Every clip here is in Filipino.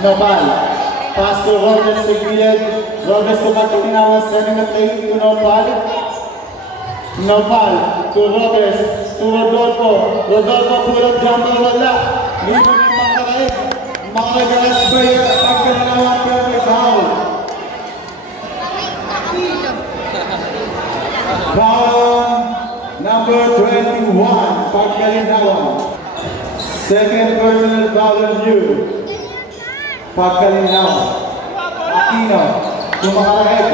Nopal. Pass to Robles Sigrid. Robles to Pagkalinawan, sending the play to Nopal. Nopal to Robles, to Rodolfo. Rodolfo pull up jumper wala. Liban ni Makaraig. Makagalas ba yung Pagkalinawan pero may foul. Foul number 21, Pagkalinawan. Second personal foul on you. Pagkalinawan. Aquino to Makaraig.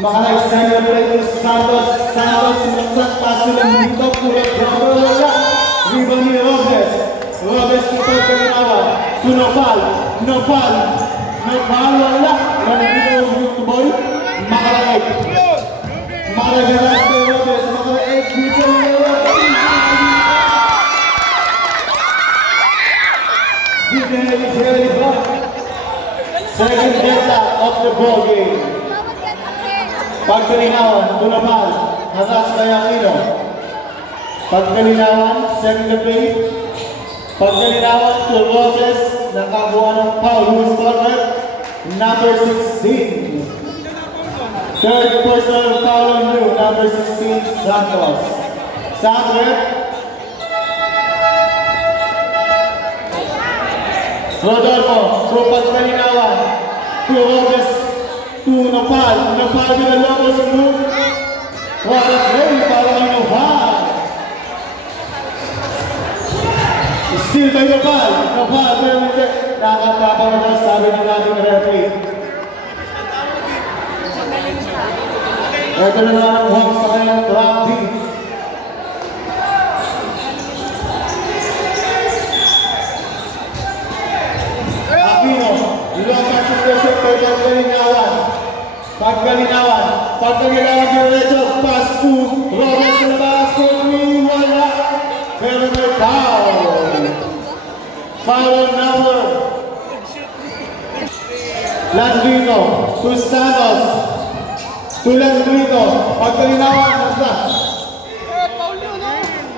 Makaraig send the play to Santos. Santos sinaksak pass to Lito. Pull up jumper wala. Liban ni Robles. Robles to Pagkalinawan. To Nopal. Nopal wala. Running to boy. Makaraig. Makaraig to Robles. Makaraig dito wala. Second delta of the ball game. Pagkalinawan, Nopal, haras kay Aquino. Pagkalinawan, setting the play. Pagkalinawan to Robles, nakabuha ng foul. Who's correct? Number 16. Third personal foul on you, number 16, Santos. Santos. Rodolfo, to Pagkalinawan, to Robles, to Nopal. Nopal with the locals move. What a play para kay Nopal. Still by Nopal. Nopal, pero hindi. Nakakapapang na sabi ng ating referee. Ito na naman ang hawk sa kanyang track team. Pagkalinawan diretso, pass to Robles na labas, wala, pero may foul. Foul number Landrino to Santos, to Landrino, Pagkalinawan, nasa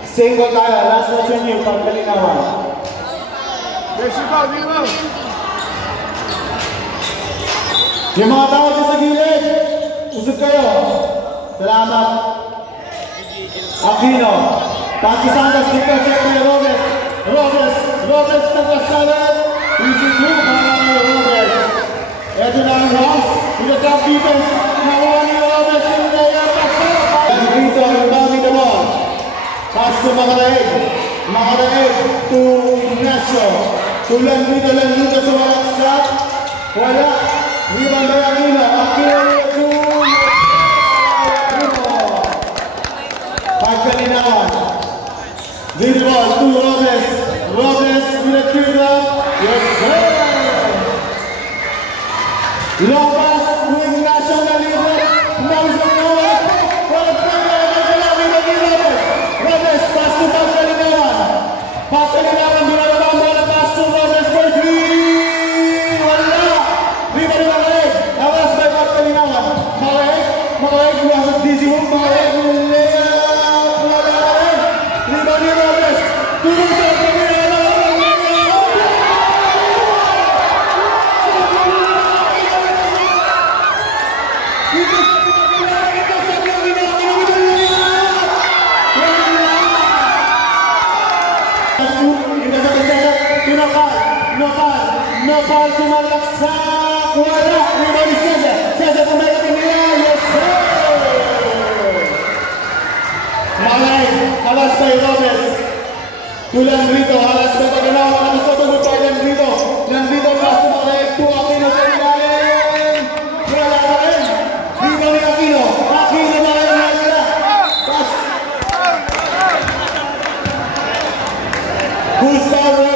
single tayo, last option nyo, Pagkalinawan. Yung mga tao sa gilid, usap kayo. Salamat. Aquino. Pass to Santos, dito check kay Robles. Robles na kasalan. Easy through, para kay Robles. Ito na ang house. With the top defense, nakuha ni Robles yung player. Dito, yung dami the ball. Pass to Makaraig. Makaraig to Ignacio. Tulang dito sa mga shot. Wala. Liban by Aquino. Aquino to Pagkalinawan. This ball to Robles. Robles with a clear up. Yes, sir. Lopez to Ignacio na libre. Nose on Robles. Robles pass to Pagkalinawan. Pagkalinawan binalabang bola pass to Robles for three. Wala. Liban ni Makaraig. Awas by Pagkalinawan. Makaraig was a dizzy move. Makaraig will lay out. Liban ni Robles. Tulong sa Pagkalinawan. Nopal sumalaksak. Wala. Liban ni Cesar. Cesar pumayag nila. Yes, sir. Malay. Alas kay Robles. Tulang dito. Alas kay Pagkalinawan. Ano sa tugot pa Landrino. Landrino pass to Makaraig. To Aquino sa ilalim. Wala ka rin. Dito ni Aquino. Aquino Makaraig na sila. Pass. Gustavo.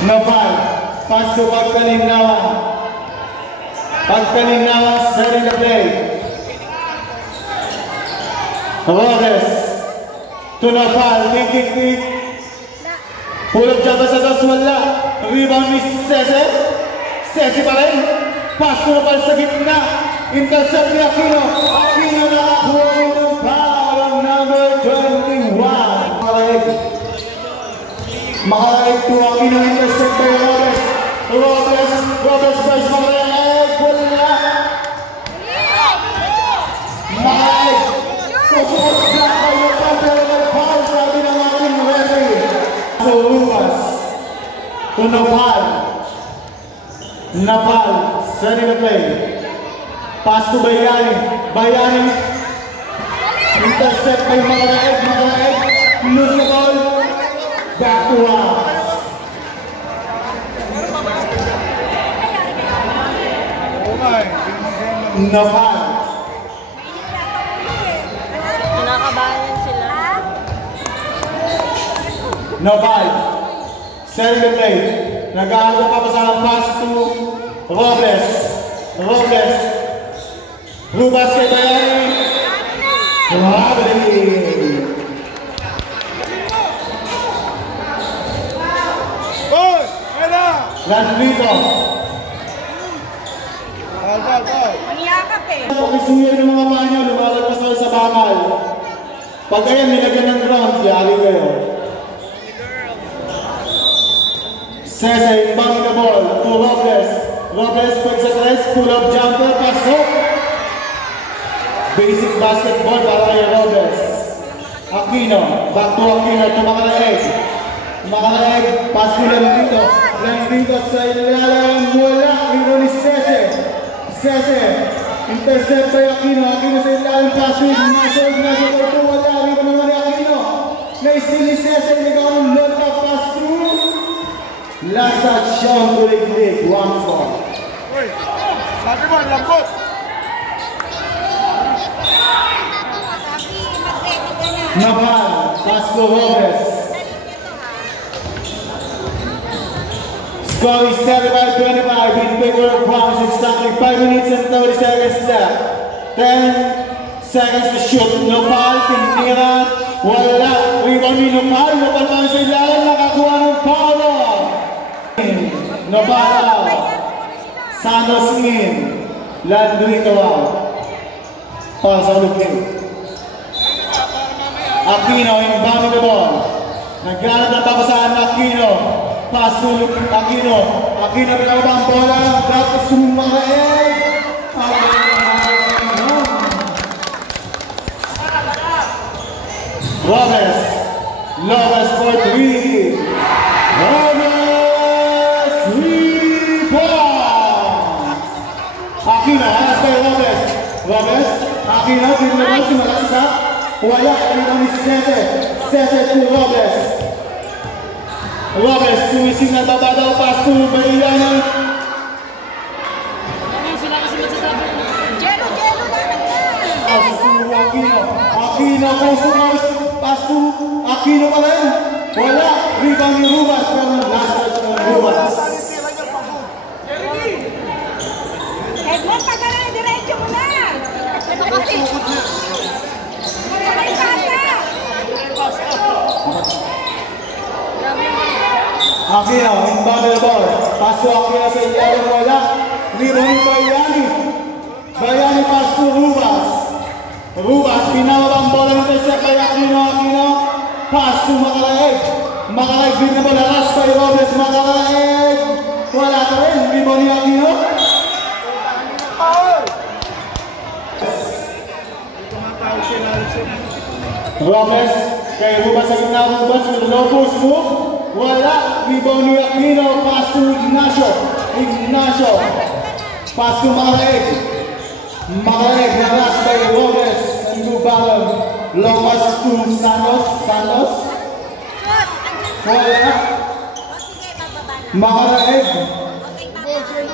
Nopal, pass to Pagkalinawan. Pagkalinawan setting the play. Robles to Nopal, kick. Pull up jumper sa dos, wala. Rebound ni Cesar. Cesar pa rin. Pass to Nopal sa gitna. Intercept ni Aquino. Aquino na kuha ng foul on number 21. Makaraig to Aquino, intercept by Robles. Robles first makaraig. Wala. Makaraig. Kusot block by Yotan, pero nag-foul sabi ng ating referee. So Lucas. To Napal. Ready to play. Pass to Bayani. Intercept by Makaraig. Lose the ball. Back to Napal. Kinakabahan sila. Napal. Setting the play. Nag-aaral pa sa pass to Robles. Rubas kay Bayani. Landrito. Maniyakap eh. Pakisuyo ng mga paa nyo, lumalagpas kayo sa bakal. Pag kayo nilagyan ng ground, yari kayo. Cesar, inbound the ball to Robles. Robles picks a tres, pull-up jumper, pasok. Basic basketball para kay Robles. Aquino, back to Aquino, to Makaraig, pass to Landrito sa ilalim, wala, hero ni Cesar, intercept by Aquino sa ilalim, pass to Ignacio, wala, hero naman ni Aquino, na-steal ni Cesar, nagawang load up, pass through, last touch, Sean Kuliglig, 1-4. Sabi mo, lambot! Naval, pass to Robles. Score is 75-25 in favor of Bronx. It's starting 5 minutes and 30 seconds left. 10 seconds to shoot. Nopal, tinira, wala. Rebound ni Nopal pa sa ilalim, nakakuha ng power. Nopal out. Santos in. Landrito out. Paul sa ulit. Aquino inbound the ball. Nagganap ng papasahan na Aquino. Pass to Aquino pinababa ang bola. Dapat Makaraig. Robles for 3. Robles, 3 points. Aquino has by Robles. Aquino pinababa si Malasa. Wala, ito ni Cesar to Robles, sumising na baba daw, pass to Bayani. Sila kasi magsasabi. Jelo Aquino, pass to Aquino pa rin. Wala, rebound ni Rubas, pero last touch ng Rubas. Edmond, pagkala, diretso mo na. Ito kasi. May pasa. Aquino, inbound the ball. Pass to Aquino sa ilalim, wala. Rebound ni Bayani pass to Rubas, pinawag ang bola ng intercept by Aquino. Pass to Makaraig din na bola. Rush by Robles, Makaraig. Wala ka rin, rebound ni Aquino. Robles, kay Rubas sa gitna, Rubas with a low post move. Wala, rebound ni Aquino, pass to Ignacio, pass to Makaraig, na-rush by Robles, and go bottom, long pass to Santos, wala, Makaraig,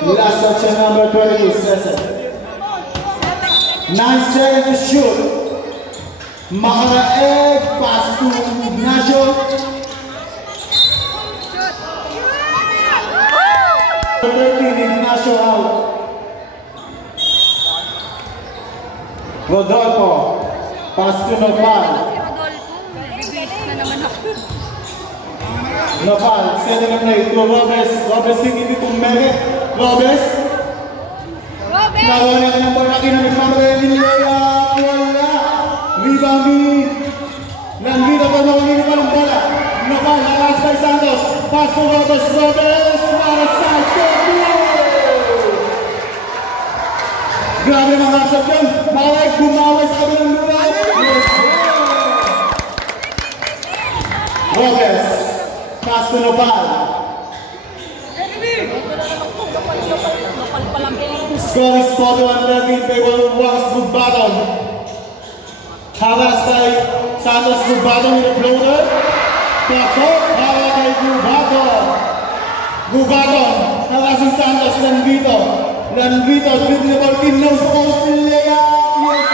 last touch number 22, Cesar, 9 seconds to shoot, Makaraig, pass to Ignacio, 13, Ignacio out. Rodolfo, pass to Nopal. Nopal, setting a play to Robles singing to Meret. Robles. Nakuha niya kanyang bola, kinamit ni Lea. Wala. Rebound ni Landrito, pag nakuha niya ng bola. Nopal, Garas kay Santos. Pass to Robles. Robles. What a side step. Grabe mga shot yun. Makalay, gumaway sa kabilang lugar. Robles. Pass to Nopal. Score is 41-13 in favor of Wang's Gubaton. Haras kay Santos. Gubaton with a floater. Pasok, haras kay Gubaton. Gubaton, haras si Santos. Landrito. Landrito, dribbling the ball in nose post in layup. Yes,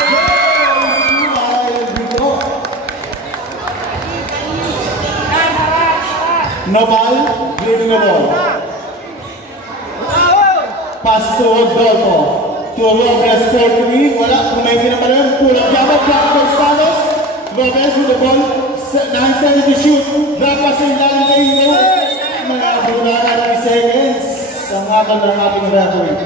Landrito. Nopal, dribbling the ball. Pass to Rodolfo. To Robles, 4-3. Wala, kumain na pa rin. Pulang jaba, block for Santos. Robles with the ball. 9 seconds to shoot. Drop pass in lalim kay Hino. Mga na 3 seconds. Ang habang ng ating referee.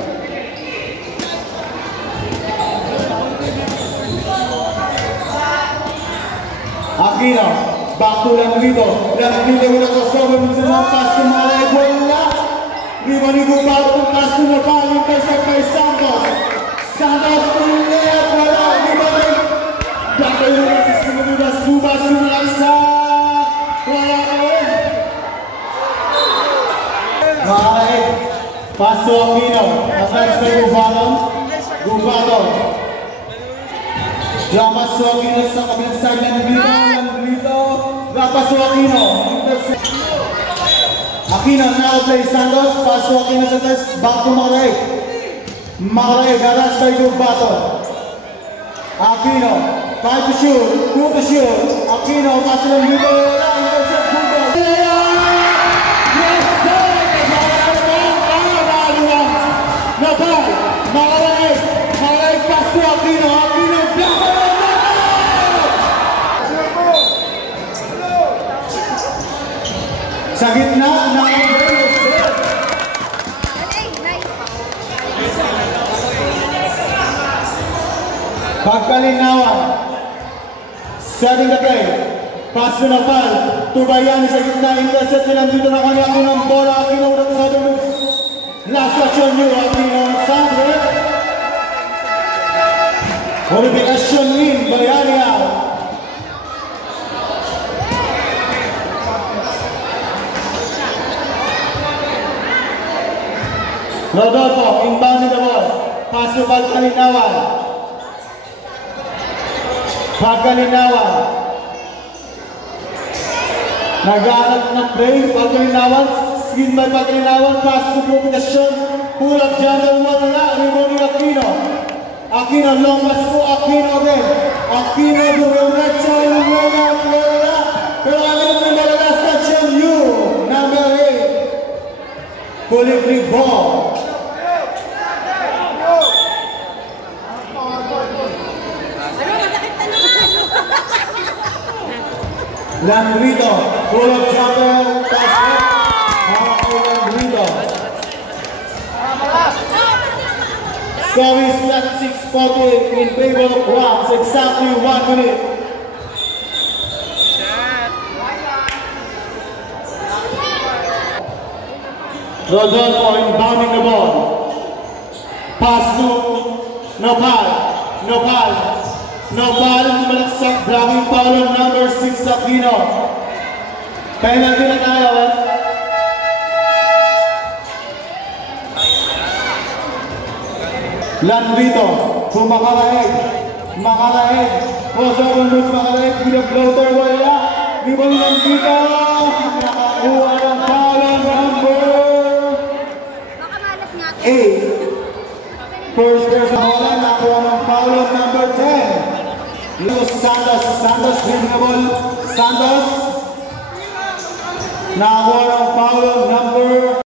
Aquino. Back to Landrito. Landrito with a crossover. Pass to Malay. Wala. Riba ni Gubaton, pass to Nopal, intercept kay Santos. Santos ulit, wala, riba ni Dapay ulit, sinubudas, Subas, sinulaksak. Wala na rin. Okay, pass to Aquino, attach kay Gubaton. Gubaton. Dramas to Aquino sa kabilang side, Landrito. Dramas to Aquino, intercept. Aquino now plays Santos, pass to Aquino sa test, back to Macaray. Macaray, garas kay Gubaton. Aquino, 5 to shoot, 2 to shoot. Aquino, pass to Landrito, intercept Gubaton. Yes, sir! Nopal, Macaray, Macaray, pass to Aquino, Aquino, block. Sa gitna ng pagkalinawan. Setting the play. Pass to Nopal. Tubayani sa gitna. Intercept nilang dito na kanya ng bola. Aquino ulit sa dun. Last touch on you. Aquino Sandre. Qualification win. Bayani out. Rodolfo, inbounding the ball. Pass to Pagkalinawan. Pagkalinawan. Nag-aanap ng play. Pagkalinawan. Skin by Pagkalinawan. Pass to Qualification. Pull up Jandal. Wala. Rebounding Aquino. Aquino, long pass to Aquino again. Aquino to Romecho. Wala. Pero Aquino to the last touch on you. Number 8. Pulling ball. Landrito, pull up jumper, pass it. Landrito. Score is 6-40 in favor of Rams, exactly 1 minute. Rodolfo inbounding the ball. Pass to Nopal. Nopal, malaksak, blocking foul on number 6 Aquino. Penalty na tayo, eh? Landrito, to Macaray. Crossover loose Macaray, with a floater, wala. Rebound Landrito, nakakuha ng foul on number 8. First there's a bola, nakakuha ng foul on number 10. Santos dribbling. Santos nakakuha ng foul on number